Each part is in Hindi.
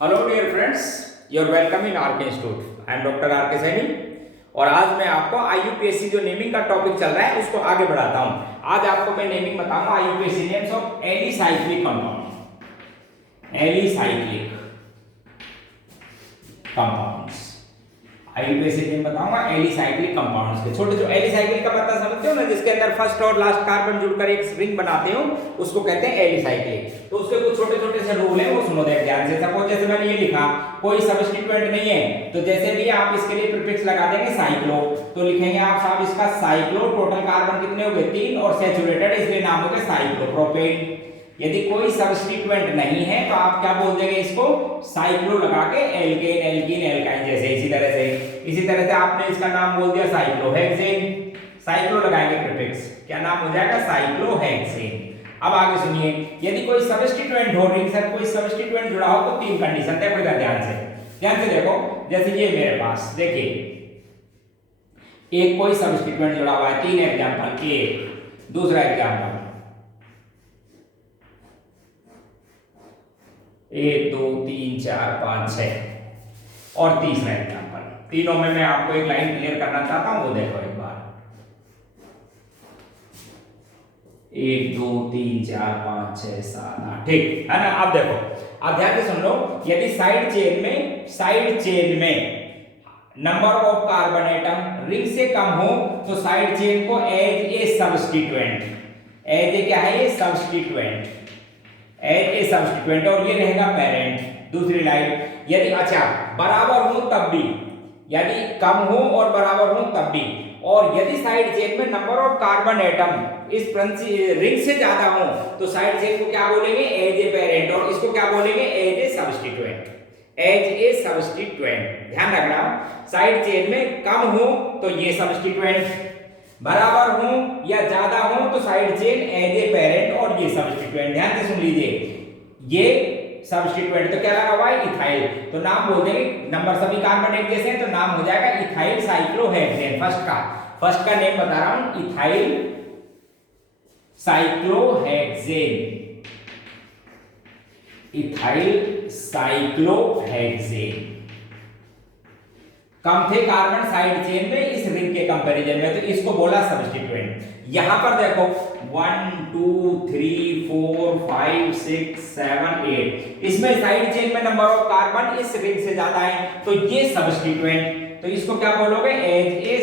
Hello dear friends, you are welcome in R K institute. I am doctor R K Saini और आज मैं आपको आईयूपीएससी जो नेमिंग का टॉपिक चल रहा है उसको आगे बढ़ाता हूं। आज आपको मैं नेमिंग बताऊंगा आईयूपीएससी names of alicyclic compound. Alicyclic compounds आईयूपीएससी name बताऊंगा एलिसाइक्लिक कंपाउंड्स के। छोटे जो एलिसाइक्लिक का मतलब समझते हो ना, जिसके अंदर फर्स्ट और लास्ट कार्बन जुड़कर एक रिंग बनाते हो, उसको कहते हैं एलिसाइक्लिक। तो उसके कुछ छोटे छोटे से रूल हैं, वो सुनो देख ध्यान से। सपोज जैसे मैंने ये लिखा, कोई सब्स्टिट्यूएंट नहीं है, तो जैसे भी आप इसके लिए प्रीफिक्स लगा देंगे साइक्लो, तो लिखेंगे आप साहब इसका साइक्लो। टोटल कार्बन कितने हो गए? 3 और सैचुरेटेड, इसलिए नाम हो गया साइक्लोप्रोपेन। यदि कोई सब्स्टिट्यूएंट नहीं है तो आप क्या बोल देंगे इसको? साइक्लो लगा के एल्केन, एल्कीन, एल्काइन जैसे। इसी तरह से आपने इसका नाम बोल दिया साइक्लोहेक्सेन। साइक्लो लगाएंगे प्रीफिक्स, क्या नाम हो जाएगा? साइक्लोहेक्सेन। अब आगे सुनिए, यदि कोई सब्स्टिट्यूएंट हो, रिंग से कोई सब्स्टिट्यूएंट जुड़ा हो तो 3 कंडीशन। देखो इधर ध्यान से देखो। जैसे ये मेरे पास देखिए, एक कोई सब्स्टिट्यूएंट जुड़ा हुआ है, 3 एग्जांपल। एक दूसरा एग्जांपल 1 2 3 4 5 6 और तीसरा एग्जांपल। तीनों में मैं आपको एक लाइन क्लियर करना चाहता हूं, वो देखो एक बार। 1 2 3 4 5 6 7 8, ठीक है ना? अब देखो, अब ध्यान से सुन लो। यदि साइड चेन में number of carbon atom ring से कम हो तो साइड चेन को as a substituent, as a क्या है? ये सब्स्टिट्यूएंट, एज ए सब्स्टिट्यूएंट, और ये रहेगा पेरेंट। दूसरी लाइन, यदि अच्छा बराबर हो तब भी, यदि कम हो और बराबर हो तब भी, और यदि साइड चेन में नंबर ऑफ कार्बन एटम इस रिंग से ज्यादा हो तो साइड चेन को क्या बोलेंगे? एज ए पेरेंट, और इसको क्या बोलेंगे? As a substituent. As a substituent, ध्यान रखना। साइड चेन में कम हो तो ये सब्स्टिट्यूएंट, बराबर हो या ज्यादा हो तो side chain as a parent और ये सब्स्टिट्यूएंट। ध्यान से सुन लीजिए, ये सब्स्टिट्यूएंट तो क्या लगा हुआ है? इथाइल, तो नाम बोल देंगे, नंबर सभी कार्बन एक जैसे हैं तो नाम हो जाएगा इथाइल साइक्लोहेक्सेन। फर्स्ट का नेम बता रहा हूं, इथाइल साइक्लोहेक्सेन। Ethyl cyclohexane. कम थे कार्बन साइड चेन में इस रिंग के कंपैरिजन में, तो इसको बोला सब्स्टिट्यूएंट। यहां पर देखो 1 2 3 4 5 6 7 8, इसमें साइड चेन में नंबर ऑफ कार्बन इस रिंग से ज्यादा है, तो ये सब्स्टिट्यूएंट। तो इसको क्या बोलोगे? As a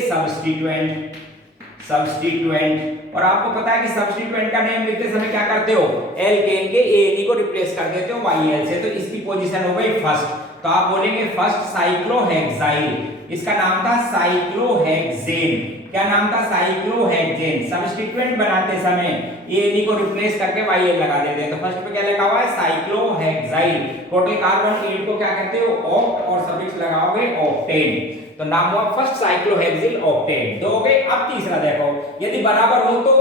substituent. और आपको पता है कि सब्स्टिट्यूएंट का नेम लिखते समय क्या करते हो? एल्केन के एन को रिप्लेस कर देते हो YL से, तो इसकी पोजीशन हो गई फर्स्ट। तो आप बोलेंगे फर्स्ट साइक्लोहेक्साइल। इसका नाम था साइक्लोहेक्सेन। क्या नाम था? साइक्लोहेक्सेन। सब्स्टिट्यूएंट बनाते समय एन को रिप्लेस करके YL लगा देते हैं, तो फर्स्ट पे क्या लिखा हुआ है? साइक्लोहेक्साइल। टोटल कार्बन 8 को क्या कहते हो? ऑक्ट, और सफिक्स लगाओगे ऑक्टेन, तो नाम हुआ फर्स्ट साइक्लोहेक्सिल ऑक्टेन। दो हो गए। अब तीसरा देखो, यदि बराबर हो तो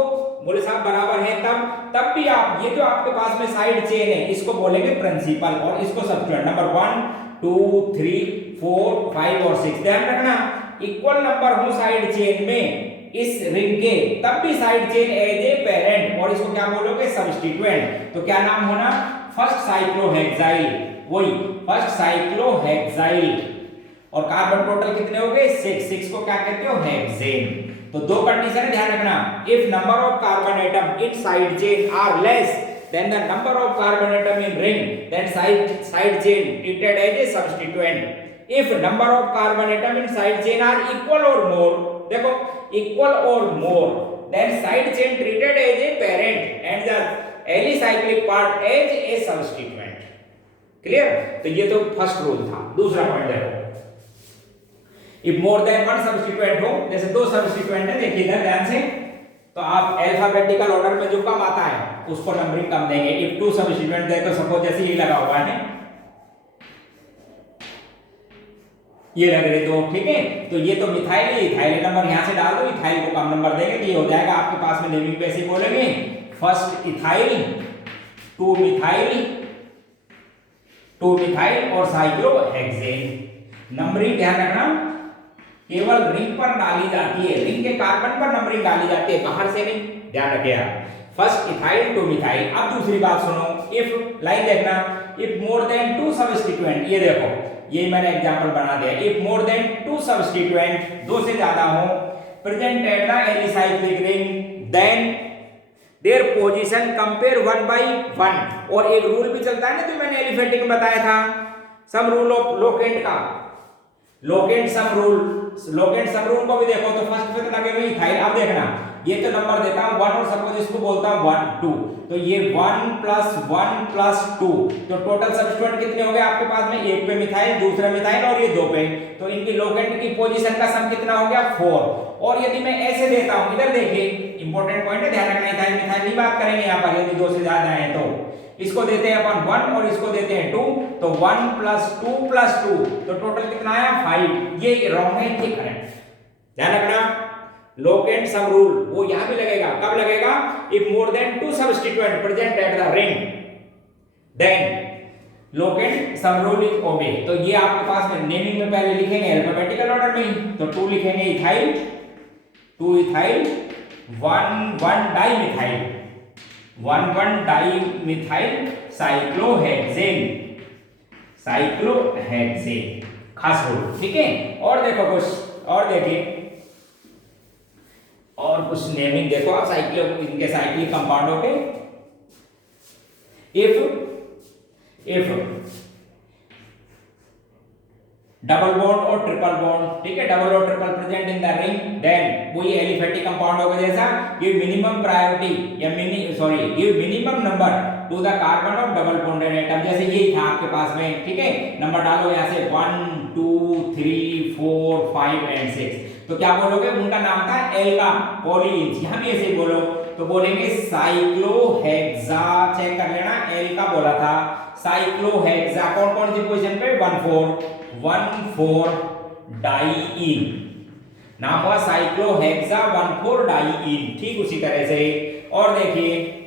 बोले साहब बराबर है तब भी आप ये जो आपके पास में साइड चेन है इसको बोलेंगे प्रिंसिपल, और इसको सब्स्टिट्यूएंट। नंबर 1 2 3 4 5 और 6, ध्यान रखना। इक्वल नंबर हो साइड चेन में इस रिंग के, तब भी side chain as a parent, और इसको क्या बोलोगे? सब्स्टिट्यूएंट। तो क्या नाम होना? First cyclohexyl. वही फर्स्ट साइक्लोहेक्साइल। और कार्बन टोटल कितने हो गए? 6 को क्या कहते हो? हेक्सेन। तो दो कंडीशन ध्यान रखना। If number of carbon atom in side chain are less than the number of carbon atom in ring, then side chain treated as a substituent. If number of carbon atom in side chain are equal or more, देखो equal or more, then side chain treated as a parent and the alicyclic part as a substituent. Clear? तो ये तो फर्स्ट रूल था। दूसरा पॉइंट देखो, if more then one substituent हो, जैसे 2 सब्स्टिट्यूएंट है, देखिए इधर ध्यान से, तो आप अल्फाबेटिकल ऑर्डर में जो कम आता है उसको नंबरिंग कम देंगे। इफ 2 सब्स्टिट्यूएंट है तो सपोज जैसे ये लगा हुआ है, ये लग रहे 2, ठीक है, तो ये तो मिथाइल है, इथाइल नंबर यहां से डाल दो, इथाइल को कम नंबर देंगे, तो ये हो जाएगा आपके पास में नेमिंग पे ऐसे बोलेंगे फर्स्ट इथाइल, 2 मिथाइल और साइक्लोहेक्सेन। नंबरिंग ध्यान रखना, केवल रिंग पर डाली जाती है, रिंग के कार्बन पर नंबरिंग डाली जाती है, बाहर से नहीं, ध्यान रखिएगा। First ethyl two methyl. अब दूसरी बात सुनो, इफ लाइन देखना, if more than two substituent, ये देखो ये मैंने एग्जांपल बना दिया, if more than two substituent, दो से ज्यादा हो, present at the alicyclic ring, then their position compare 1 by 1। और एक रूल भी चलता है ना, जो मैंने एलिफेटिक में बताया था, सम रूल ऑफ लोकेंट का, locant sum rule, locant sum rule को भी देखो तो फर्स्ट पे तो लगे हुए इथाइल। अब देखना, ये तो नंबर देता हूं 1 और सपोज इसको बोलता हूं 1 2, तो ये 1 + 2, तो टोटल सब्स्टिट्यूएंट कितने हो गए आपके पास में, एक पे मिथाइल, दूसरा मिथाइल और ये दो पे, तो इनकी लोकेंट की पोजीशन का सम कितना हो गया 4। और यदि मैं ऐसे देता हूं, इधर देखिए इंपॉर्टेंट पॉइंट है, ध्यान रखना, इथाइल मिथाइल की बात करेंगे यहां पर, यदि दो से ज्यादा है तो इसको देते हैं अपन 1 और इसको देते हैं 2, तो 1 + 2 + 2, तो टोटल कितना आया 5। ये रॉन्ग है, ये करेक्ट। ध्यान रखना, लोकेंट सम रूल वो यहां भी लगेगा, कब लगेगा, if more than two substituent present at the ring, then locant sum rule is obey. तो ये आपके पास में नेमिंग में पहले लिखेंगे अल्फाबेटिकल ऑर्डर में, तो 2 लिखेंगे ethyl, 2 ethyl, 1 dimethyl, 1 dimethyl cyclohexane, cyclohexane, खास रूल, ठीक है। और देखो कुछ और देखिए, और कुछ नेमिंग देखो आप साइक्लो, इनके साइक्लिक कंपाउंडों के, इफ डबल बॉन्ड और ट्रिपल बॉन्ड, ठीक है, डबल और triple present in the ring, then वही एलिफेटिक कंपाउंड होगा जैसा, गिव मिनिमम प्रायोरिटी या give minimum number to the carbon of double bonded atom, जैसे ये था आपके पास में, ठीक है। नंबर डालो यहां से 1 2 3 4 5 एंड 6, तो क्या बोलोगे, उनका नाम था एल्का पॉलीन्स, यहां भी ऐसे ही बोलो, तो बोलेंगे साइक्लोहेक्सा, चेक कर लेना, एल्का बोला था, साइक्लोहेक्सा कौन कौन सी पोजीशन पे, 1,4 डाइईन, नाम हुआ साइक्लोहेक्सा 1,4 डाइईन, ठीक उसी तरह से। और देखिए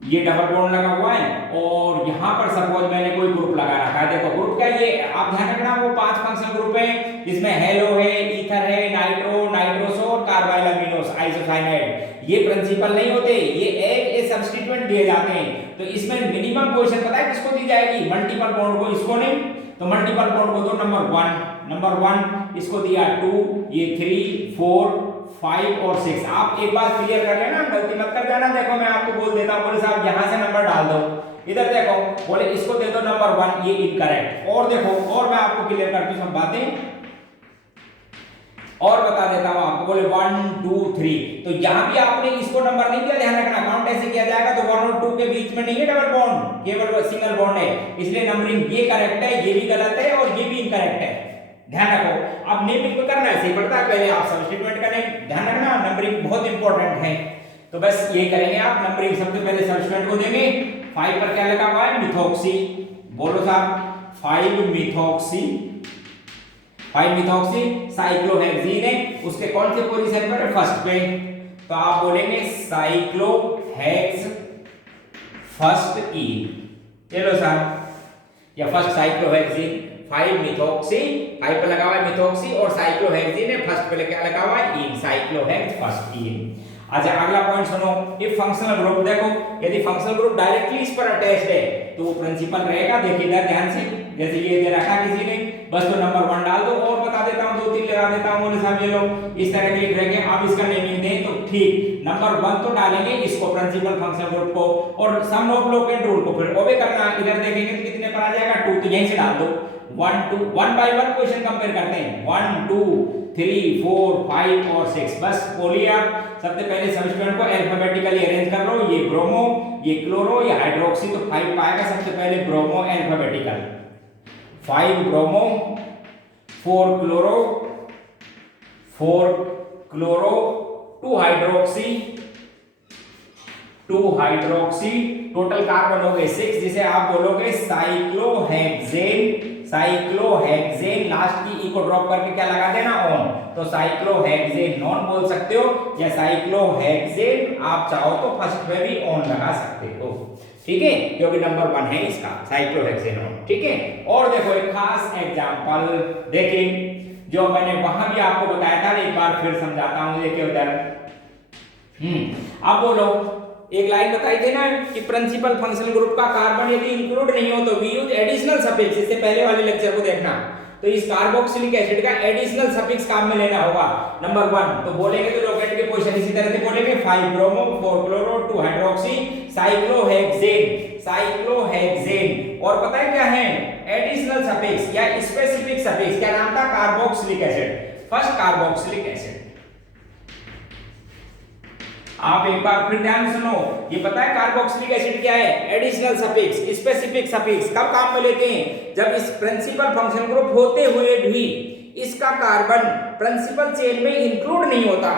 ये डबल बॉन्ड लगा हुआ है और यहां पर सपोज मैंने कोई ग्रुप लगा रखा है, देखो ग्रुप क्या, ये आप ध्यान रखना, वो 5 फंक्शनल ग्रुप है, जिसमें हेलो है, ईथर है, नाइट्रो, नाइट्रोसो और कार्बाइल अमीनोस, आइसोसाइनाइड, ये प्रिंसिपल नहीं होते, ये एक सब्स्टिट्यूएंट दिए जाते हैं। तो इसमें मिनिमम पोजीशन पता है किसको दी जाएगी, मल्टीपल बॉन्ड को, इसको नहीं, तो मल्टीपल बॉन्ड को दो नंबर 1 इसको दिया 2, ये 3 4 5 और 6। आप एक बार क्लियर कर लेना, गलती मत कर जाना। देखो मैं आपको बोल देता हूं, बोले साहब यहां से नंबर डाल दो, इधर देखो, बोले इसको दे दो नंबर 1, ये इनकरेक्ट। और देखो, और मैं आपको क्लियर करती हूं सब बातें और बता देता हूं आपको, बोले 1 2 3, तो यहां भी आपने इसको नंबर नहीं दिया, ध्यान रखना, काउंट ऐसे किया जाएगा, तो 1 और 2 के बीच में नहीं है डबल बॉन्ड, केवल सिंगल बॉन्ड है, इसलिए नंबरिंग ये करेक्ट है, ये भी गलत है और ये भी इनकरेक्ट है, ध्यान रखो। अब नेमिंग को करना ऐसे ही पड़ता है, पहले आप सब्स्टिट्यूएंट का नेम ध्यान रखना, नंबरिंग बहुत इंपॉर्टेंट है, तो बस ये करेंगे आप, नंबरिंग सबसे पहले सब्स्टिट्यूएंट को देंगे, 5 पर क्या लिखा हुआ है, मिथॉक्सी, बोलो साहब 5 मिथॉक्सी, 5 मिथॉक्सी साइक्लोहेक्सीन है, उसके कौन से पोजीशन पर है, फर्स्ट पे, तो आप बोलेंगे साइक्लोहेक्स फर्स्ट ई, चलो साहब, या फर्स्ट साइक्लोहेक्सीन 5 मिथॉक्सी, 5 पे लगा हुआ है मिथॉक्सी और साइक्लोहेक्सीन है, फर्स्ट पे क्या लगा हुआ है, इन, साइक्लोहेक्स फर्स्ट इन। अच्छा अगला पॉइंट सुनो, इफ फंक्शनल ग्रुप, देखो यदि फंक्शनल ग्रुप डायरेक्टली इस पर अटैच्ड है तो वो प्रिंसिपल रहेगा, देखिए इधर ध्यान से, जैसे ये दे रखा किसी ने, बस तो नंबर 1 डाल दो, और बता देता हूं 2 3 लगा देता हूं, बोले साहब ये लो, इस तरह के लिख रहे हैं, आप इसका नेमिंग दें तो ठीक, नंबर 1 तो डालेंगे इसको प्रिंसिपल फंक्शनल ग्रुप को, और सम ऑफ लोकेंट रूल को फिर ओबे करना, इधर देखेंगे तो कितने पर आ जाएगा 2, तो यहीं से डाल दो, 1 2 1 by 1 क्वेश्चन कंपेयर करते हैं, 1 2 3 4 5 और 6, बस बोलिए आप, सबसे पहले सब्स्टिट्यूएंट को अल्फाबेटिकली अरेंज कर लो, ये ब्रोमो, ये क्लोरो, ये हाइड्रोक्सी, तो 5 पाएगा सबसे पहले bromo alphabetical, 5 bromo, 4 chloro, 2 hydroxy, total carbon हो गए 6, जिसे आप बोलोगे साइक्लोहेक्सेन, लास्ट की ई को ड्रॉप करके क्या लगा देना, ऑन, तो साइक्लोहेक्सेन नॉन बोल सकते हो, या साइक्लोहेक्सेन आप चाहो तो फर्स्ट में भी ऑन लगा सकते हो, ठीक है, क्योंकि नंबर 1 है इसका साइक्लोहेक्सेन ऑन, ठीक है। और देखो एक खास एग्जांपल देखिए, जो मैंने वहां भी आपको बताया था, एक बार फिर समझाता हूं, देखिए उधर। अब बोलो, एक लाइन बताई थी ना कि प्रिंसिपल फंक्शनल ग्रुप का कार्बन यदि इंक्लूड नहीं हो तो वी यूज एडिशनल सफिक्स। इससे पहले वाले लेक्चर को देखना। तो इस कार्बोक्सिलिक एसिड का एडिशनल सफिक्स काम में लेना होगा। नंबर 1 तो बोलेंगे तो लोकेट के पोजीशन इसी तरह से बोलेंगे 5 bromo 4 chloro 2 hydroxy cyclohexane, cyclohexane. और पता है क्या है एडिशनल सफिक्स या स्पेसिफिक सफिक्स? क्या नाम था? Carboxylic acid, first carboxylic acid. आप एक बार फिर ध्यान से सुनो, ये पता है कार्बोक्सिलिक एसिड क्या है? एडिशनल सफिक्स, स्पेसिफिक सफिक्स कब काम में लेते हैं? जब इस प्रिंसिपल फंक्शन ग्रुप होते हुए भी इसका कार्बन प्रिंसिपल चेन में इंक्लूड नहीं होता,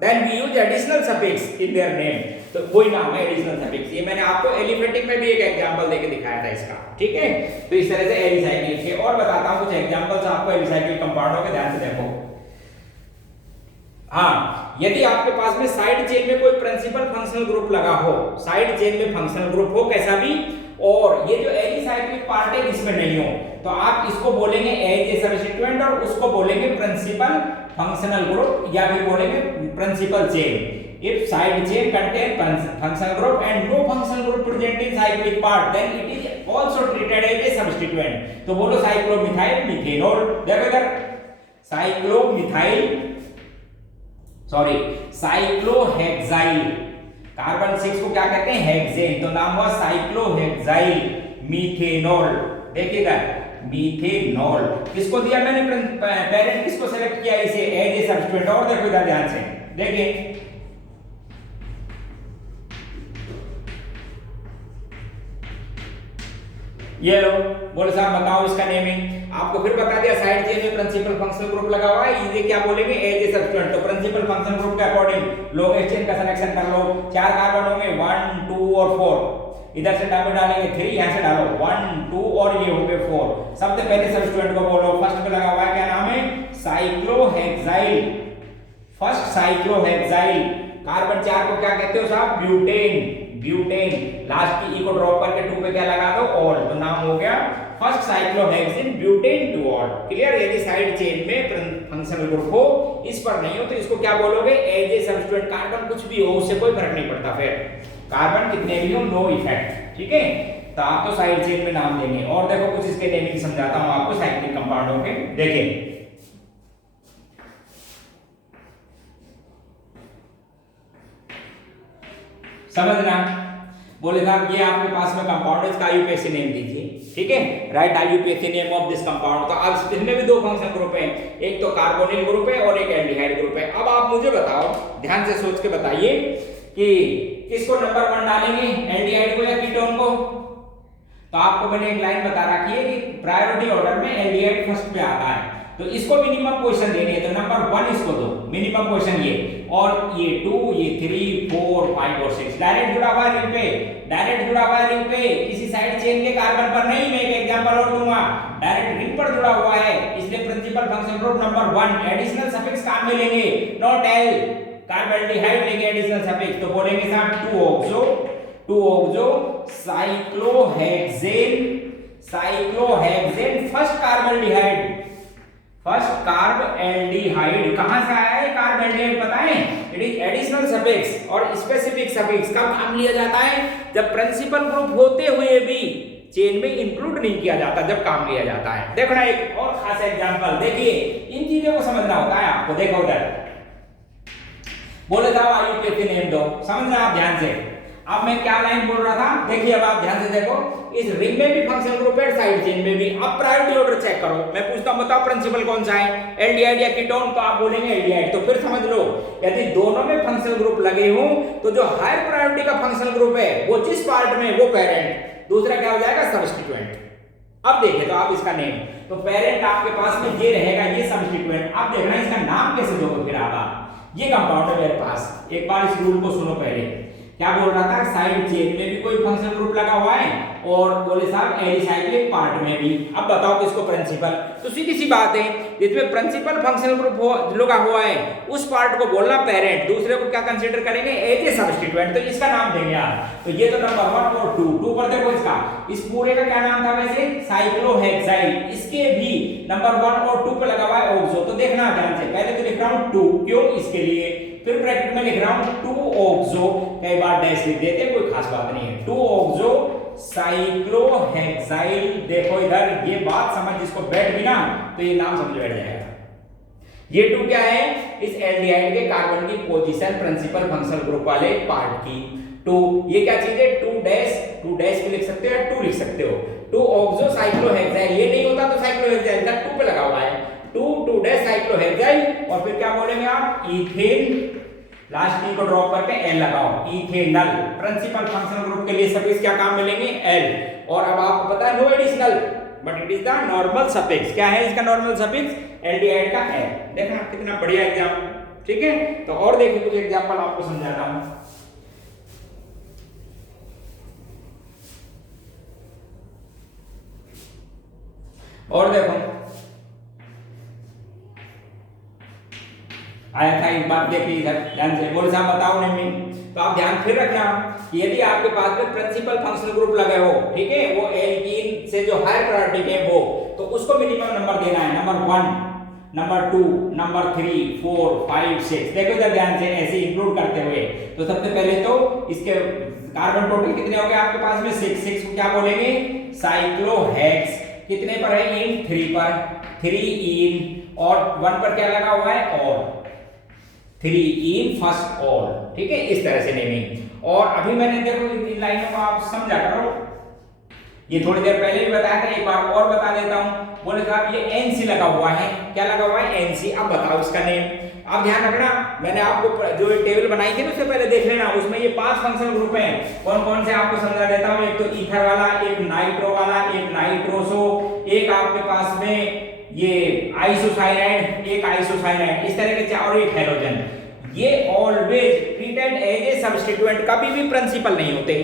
then we use additional suffix in their name. तो वही नाम है एडिशनल सफिक्स। ये मैंने आपको एलिफेटिक में भी एक एग्जांपल देके दिखाया था इसका, ठीक है? तो इस तरह से एलिसाइक्लिक के और बताता हूं कुछ एग्जांपल्स आपको एलिसाइक्लिक कंपाउंडों के, ध्यान से देखो। हाँ, यदि आपके पास में साइड चेन में कोई प्रिंसिपल फंक्शनल ग्रुप लगा हो, साइड चेन में फंक्शनल ग्रुप हो कैसा भी, और ये जो एलिसाइक्लिक पार्ट है इसमें नहीं हो, तो आप इसको बोलेंगे एज ए सब्स्टिट्यूएंट और उसको बोलेंगे प्रिंसिपल फंक्शनल ग्रुप या फिर बोलेंगे principal chain. If side chain contain functional group and no functional group present in cyclic part then it is also treated as a substituent. तो बोलो साइक्लोमिथाइल मिथेनॉल। देखो इधर साइक्लोहेक्साइल, कार्बन 6 को क्या कहते हैं? हेक्सेन, तो नाम हुआ साइक्लोहेक्साइल मीथेनॉल। देखिएगा मीथेनॉल किसको दिया मैंने? पेरेंट किसको सेलेक्ट किया? इसे एज ए सब्स्टिट्यूएंट। और देखो इधर ध्यान से देखिए, ये लो, बोले साहब बताओ इसका नेमिंग। आपको फिर बता दिया साइड चेन में प्रिंसिपल फंक्शनल ग्रुप लगा हुआ है, इसे क्या बोलेंगे? As a substituent. तो प्रिंसिपल फंक्शनल ग्रुप के अकॉर्डिंग लॉन्ग चेन का सिलेक्शन कर लो। 4 कार्बन होंगे 1 2 और 4, इधर से डबल डालेंगे 3, यहां से डालो 1 2 और ये हो गए 4। सबसे पहले सब्स्टिट्यूएंट को बोलो, फर्स्ट पे लगा हुआ है क्या नाम है? Cyclohexyl, first cyclohexyl. कार्बन 4 को क्या कहते हो साहब? Butane, butane. लास्ट की ई को ड्रॉप करके 2 पे क्या लगा दो? ऑल, तो नाम हो गया first cyclohexane butane 2 all. Clear? यदि साइड चेन में फंक्शनल ग्रुप हो, इस पर नहीं हो, तो इसको क्या बोलोगे? As a substituent. कार्बन कुछ भी हो उससे कोई फर्क नहीं पड़ता, फिर कार्बन कितने भी हो नो इफेक्ट, ठीक है? तो आप तो साइड चेन में नाम देंगे। और देखो कुछ इसके नेमिंग समझाता हूं आपको साइक्लिक कंपाउंडों के। देखिए समझना, बोले साहब ये आपके पास में कंपाउंड है, इसका आईयूपीएसी नेम दीजिए, ठीक है? Right IUPAC name of this compound. तो अब इसमें भी 2 फंक्शनल ग्रुप हैं, एक तो कार्बोनिल ग्रुप है और एक एल्डिहाइड ग्रुप है। अब आप मुझे बताओ, ध्यान से सोच के बताइए कि किसको नंबर 1 डालेंगे, एल्डिहाइड को या कीटोन को? तो आपको मैंने एक लाइन बता रखी है कि प्रायोरिटी ऑर्डर में एल्डिहाइड फर्स्ट पे आता है, तो इसको मिनिमम पोजीशन देनी है, तो नंबर 1 इसको दो, मिनिमम पोजीशन ये, और ये 2 ये 3 4 5 और 6 डायरेक्ट जुड़ा हुआ रिंग पे, डायरेक्ट जुड़ा हुआ रिंग पे, किसी साइड चेन के कार्बन पर नहीं। मैं एक एग्जांपल और दूंगा, डायरेक्ट रिंग पर जुड़ा हुआ है, इसलिए principal function group number 1 additional suffix काम में लेंगे, नॉट एल। कार्बोल्डिहाइड लेंगे एडिशनल सफिक्स, तो बोलेंगे साहब 2 oxo cyclohexane, cyclohexane first carbaldehyde, first carb aldehyde. कहां से आया है कार्ब एल्डिहाइड पता है? इट इज एडिशनल सफिक्स और स्पेसिफिक सफिक्स कब काम लिया जाता है? जब प्रिंसिपल ग्रुप होते हुए भी चेन में इंक्लूड नहीं किया जाता, जब काम लिया जाता है। देखो ना एक और खास एग्जांपल, देखिए इन चीजों को समझना होता है आपको। देखो उधर बोले था आईयूपीएसी नेम दो, समझना आप ध्यान से। अब मैं क्या लाइन बोल रहा था, देखिए अब आप ध्यान से देखो, इस रिंग में भी फंक्शनल ग्रुप है, साइड चेन में भी। अब प्रायोरिटी ऑर्डर चेक करो, मैं पूछता हूं बताओ प्रिंसिपल कौन सा है, एल्डिहाइड या कीटोन? तो आप बोलेंगे एल्डिहाइड। तो फिर समझ लो, यदि दोनों में फंक्शनल ग्रुप लगे हों तो जो हायर प्रायोरिटी का फंक्शनल ग्रुप है वो जिस पार्ट में, वो पेरेंट, दूसरा क्या हो जाएगा? सब्स्टिट्यूएंट। अब देखिए तो आप इसका नेम, तो पेरेंट आपके पास में ये रहेगा, ये सब्स्टिट्यूएंट। अब देखना इसका नाम कैसे दोगे फिर आप। ये कंपाउंड है मेरे पास, एक बार इस रूल को सुनो पहले। क्या बोल रहा था, साइड चेन में भी कोई फंक्शनल ग्रुप लगा हुआ है और बोले साहब एलिसाइक्लिक पार्ट में भी। अब बताओ किसको प्रिंसिपल, तो सीधी सी बात है जिसमें प्रिंसिपल फंक्शनल ग्रुप लगा हुआ है उस पार्ट को बोलना पेरेंट, दूसरे को क्या कंसीडर करेंगे, एज ए सब्स्टिट्यूएंट, तो इसका नाम देंगे आप। तो ये तो नंबर 1 और 2 पर देखो इसका, इस पूरे का क्या नाम था वैसे, साइक्लोहेक्साइल, इसके भी नंबर 1 और 2 पे लगा हुआ है ऑक्सो। तो देखना ध्यान से, पहले तो लिख रहा हूं 2, क्यों, इसके लिए, फिर ब्रैकेट में लिख रहा हूं 2 ऑक्सो, कई बार डैश लिख देते हैं, कोई खास बात नहीं है, 2 ऑक्सो साइक्लोहेक्साइल। देखो इधर ये बात समझ, जिसको बैठ भी ना तो ये नाम समझ बैठ जाएगा। ये 2 क्या है, इस एल्डिहाइड के कार्बन की पोजीशन प्रिंसिपल फंक्शनल ग्रुप वाले पार्ट की। 2 ये क्या चीज है, 2 डैश भी लिख सकते हो या 2 लिख सकते हो, 2 ऑक्सो साइक्लोहेक्साइल, ये नहीं होता तो साइक्लोहेक्साइल का 2 पे लगा हुआ है, 2 डैश साइक्लोहेक्साइल, और फिर क्या बोलेंगे आप, इथेन, लास्ट ई को ड्रॉप करके एल लगाओ, इथेनल। प्रिंसिपल फंक्शनल ग्रुप के लिए सफिक्स क्या काम मिलेंगे, एल, और अब आपको पता है no additional but it is the normal suffix. क्या है इसका नॉर्मल सफिक्स, एल्डिहाइड का एल। देखना कितना बढ़िया एग्जाम्पल, ठीक है। तो और देखिए कुछ एग्जाम्पल आपको समझाता हूं। और देखो आया था एक बात, देखिए इधर ध्यान से, बोले साहब बताओ नहीं, तो आप ध्यान फिर रखना कि यदि आपके पास में प्रिंसिपल फंक्शनल ग्रुप लगे हो, ठीक है, वो एल्कीन से जो हायर प्रायोरिटी है वो, तो उसको मिनिमम नंबर देना है, नंबर 1, नंबर 2, नंबर 3, 4, 5, 6। देखो इधर ध्यान से ऐसे इंक्लूड करते हुए, तो सबसे पहले तो इसके कार्बन टोटल कितने हो गए आपके पास में, 6 को क्या बोलेंगे, साइक्लोहेक्स। कितने पर है, इन 3 पर, 3 इन, और 1 पर क्या लगा हुआ है, और 3 इन फर्स्ट ऑल, ठीक है, इस तरह से नेमिंग। और अभी मैंने देखो इन लाइनों को आप समझा करो, ये थोड़ी देर पहले भी बताया था, एक बार और बता देता हूं। बोले साहब ये एनसी लगा हुआ है, क्या लगा हुआ है, एनसी। अब बताओ इसका नेम, आप ध्यान रखना, मैंने आपको जो टेबल बनाई थी ना उससे पहले देख लेना, उसमें ये 5 फंक्शनल ग्रुप हैं, कौन कौन से आपको समझा देता हूं। एक तो ईथर वाला, एक नाइट्रो वाला, एक नाइट्रोसो, एक आपके पास में ये आइसोसाइनाइड, एक आइसोसाइनाइड, इस तरह के 4, और एक हैलोजन। ये always treated as a substituent, कभी भी प्रिंसिपल नहीं होते।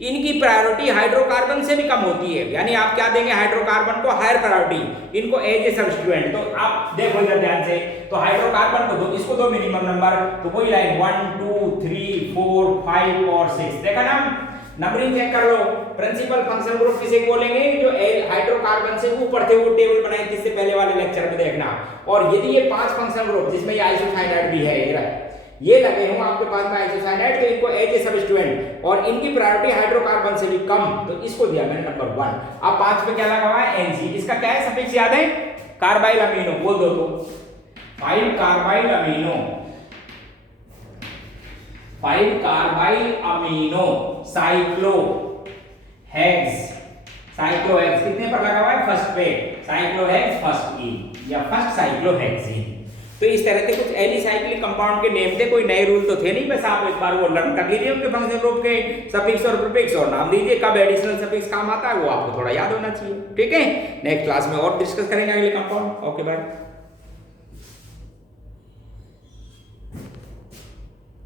इनकी प्रायोरिटी हाइड्रोकार्बन से भी कम होती है, यानी आप क्या देंगे, हाइड्रोकार्बन को हायर प्रायोरिटी, इनको एज ए सब्स्टिट्यूएंट। तो आप देखो इधर ध्यान से, तो हाइड्रोकार्बन को दो, इसको दो मिनिमम नंबर, तो वही लाइन 1, 2, 3, 4, 5 और 6। देखा ना, नंबरिंग चेक कर लो। प्रिंसिपल फंक्शनल ग्रुप किसे बोलेंगे, जो हाइड्रोकार्बन से ऊपर थे, वो टेबल बनाए थे इससे पहले वाले लेक्चर में देखना। और यदि ये 5 फंक्शनल ग्रुप जिसमें ये आइसोसाइनाइड भी है, ये लगे हों आपके पास में आइसोसाइनाइड, तो इनको एज ए सब्स्टिट्यूएंट, और इनकी प्रायोरिटी हाइड्रोकार्बन से भी कम, तो इसको दिया मैंने नंबर 1। अब 5 पे क्या लगा हुआ है, एनसी। इसका क्या है सफिक्स, याद है, कार्बाइल अमीनो, बोल दो तो 5 carbyl amino, 5 carbyl amino cyclo hex, साइक्लोहेक्स कितने पर लगा हुआ है, फर्स्ट पे, साइक्लोहेक्स फर्स्ट ई या फर्स्ट साइक्लोहेक्सीन। तो इस तरह के कुछ एलिसाइक्लिक कंपाउंड के नेम थे, कोई नए रूल तो थे नहीं, बस आप एक बार वो लर्न कर लीजिए उनके फंक्शनल ग्रुप के सफिक्स और प्रीफिक्स, और नाम दीजिए, कब एडिशनल सफिक्स काम आता है वो आपको थोड़ा याद होना चाहिए, ठीक है। नेक्स्ट क्लास में और डिस्कस करेंगे अगले कंपाउंड। Okay bye.